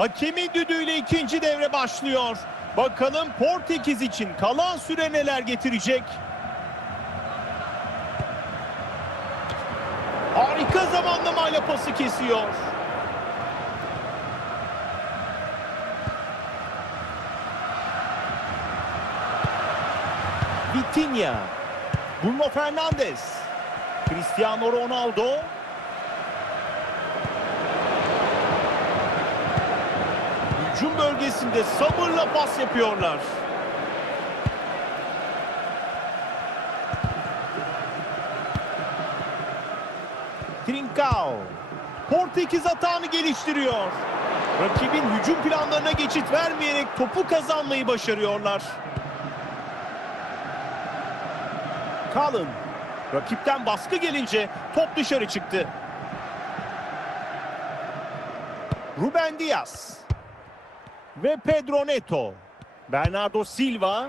Hakemin düdüğüyle ikinci devre başlıyor. Bakalım Portekiz için kalan süre neler getirecek? Harika zamanlamayla pası kesiyor. Vitinha. Bruno Fernandes. Cristiano Ronaldo. Hücum bölgesinde sabırla pas yapıyorlar. Trincao. Portekiz atağını geliştiriyor. Rakibin hücum planlarına geçit vermeyerek topu kazanmayı başarıyorlar. Kalın. Rakipten baskı gelince top dışarı çıktı. Ruben Diaz. Ve Pedro Neto. Bernardo Silva.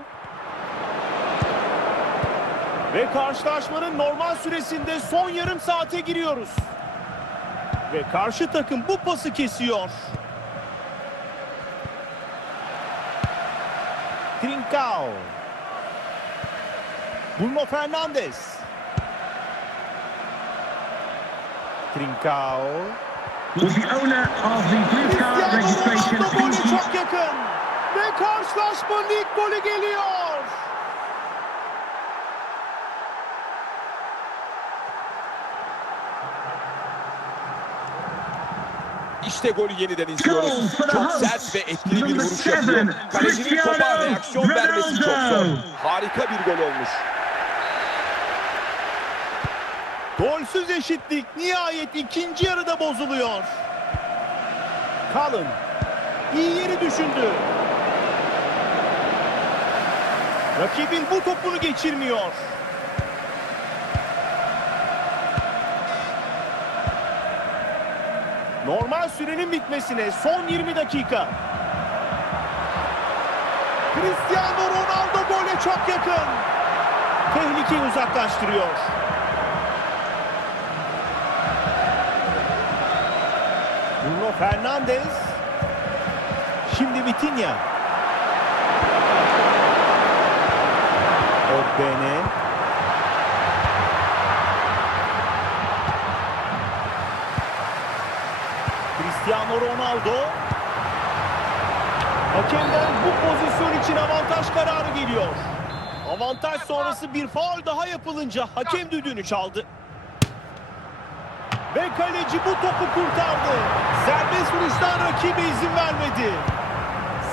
Ve karşılaşmanın normal süresinde son yarım saate giriyoruz. Ve karşı takım bu pası kesiyor. Trincao. Bruno Fernandes. Trincao. Was the owner of the blue card registration Ronaldo golü speaking? çok yakın. Ve karşılaşmanın ilk golü geliyor. İşte golü yeniden izliyoruz. Goal for the Çok sert ve etkili bir vuruş yapıyor. Kalecinin topa reaksiyon vermesi çok zor. Harika bir gol olmuş. Golsüz eşitlik nihayet ikinci yarıda bozuluyor. Kalın. iyi yeri düşündü. Rakibin bu topunu geçirmiyor. Normal sürenin bitmesine son 20 dakika. Cristiano Ronaldo gole çok yakın. Tehlikeyi uzaklaştırıyor. Bruno Fernandes. Şimdi Vitinha. Ogbene. Cristiano Ronaldo. Hakemden bu pozisyon için avantaj kararı geliyor. Avantaj sonrası bir faul daha yapılınca hakem düdüğünü çaldı. Ve kaleci bu topu kurtardı. Serbest vuruştan rakibe izin vermedi.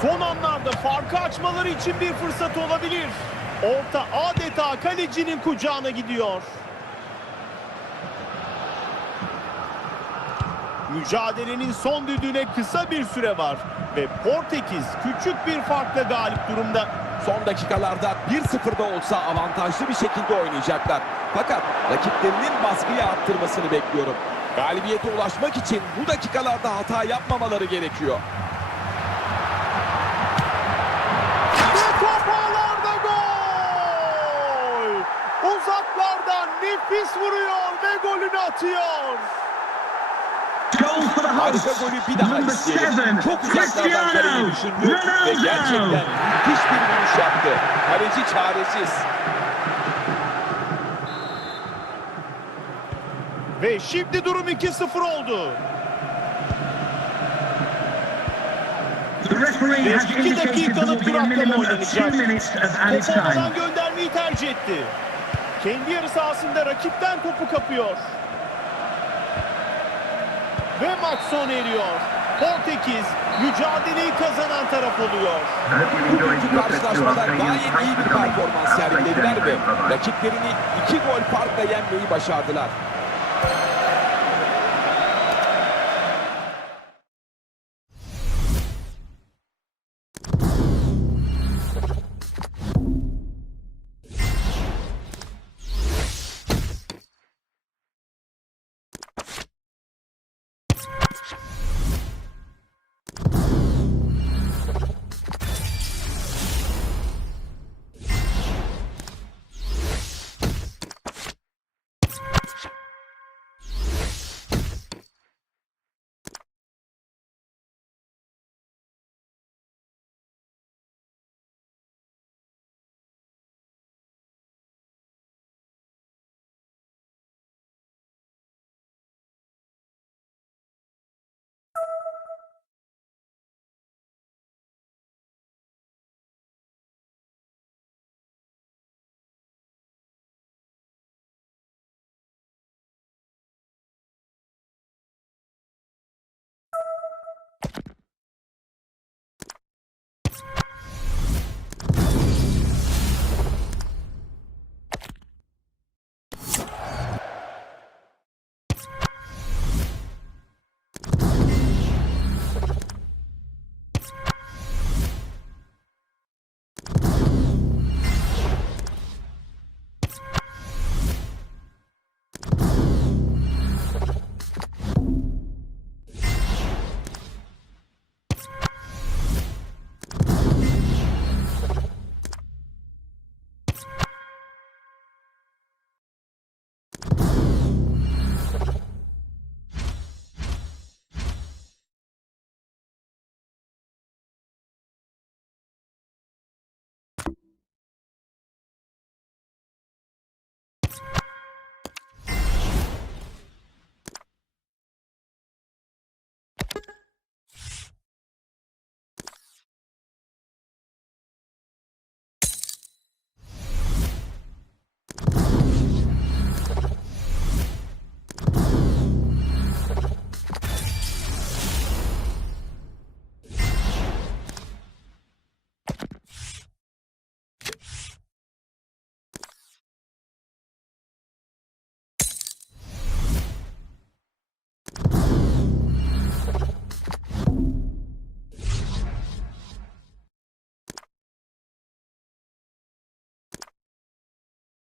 Son anlarda farkı açmaları için bir fırsat olabilir. Orta adeta kalecinin kucağına gidiyor. Mücadelenin son düdüğüne kısa bir süre var ve Portekiz küçük bir farkla galip durumda. Son dakikalarda 1-0'da olsa avantajlı bir şekilde oynayacaklar. Fakat rakiplerinin baskıyı arttırmasını bekliyorum. Galibiyete ulaşmak için bu dakikalarda hata yapmamaları gerekiyor. Ve top ağlarda gol! Uzaklardan nefis vuruyor ve golünü atıyor. Goal for the Harika golü bir daha Number isteyelim. seven, Çok uzaklardan kaleyi düşündü ve gerçekten Ronaldo. müthiş bir vuruş yaptı. Kaleci çaresiz. Ve şimdi durum 2-0 oldu. The referee has 52 indicated there dakikalık will be a duraklama minimum of oynanacak. two minutes of added Topu göndermeyi tercih etti. Kendi yarı sahasında rakipten topu kapıyor. Ve maç sona eriyor. Portekiz mücadeleyi kazanan taraf oluyor. Bugünkü karşılaşmada gayet iyi bir performans sergilediler ve rakiplerini iki gol farkla yenmeyi başardılar.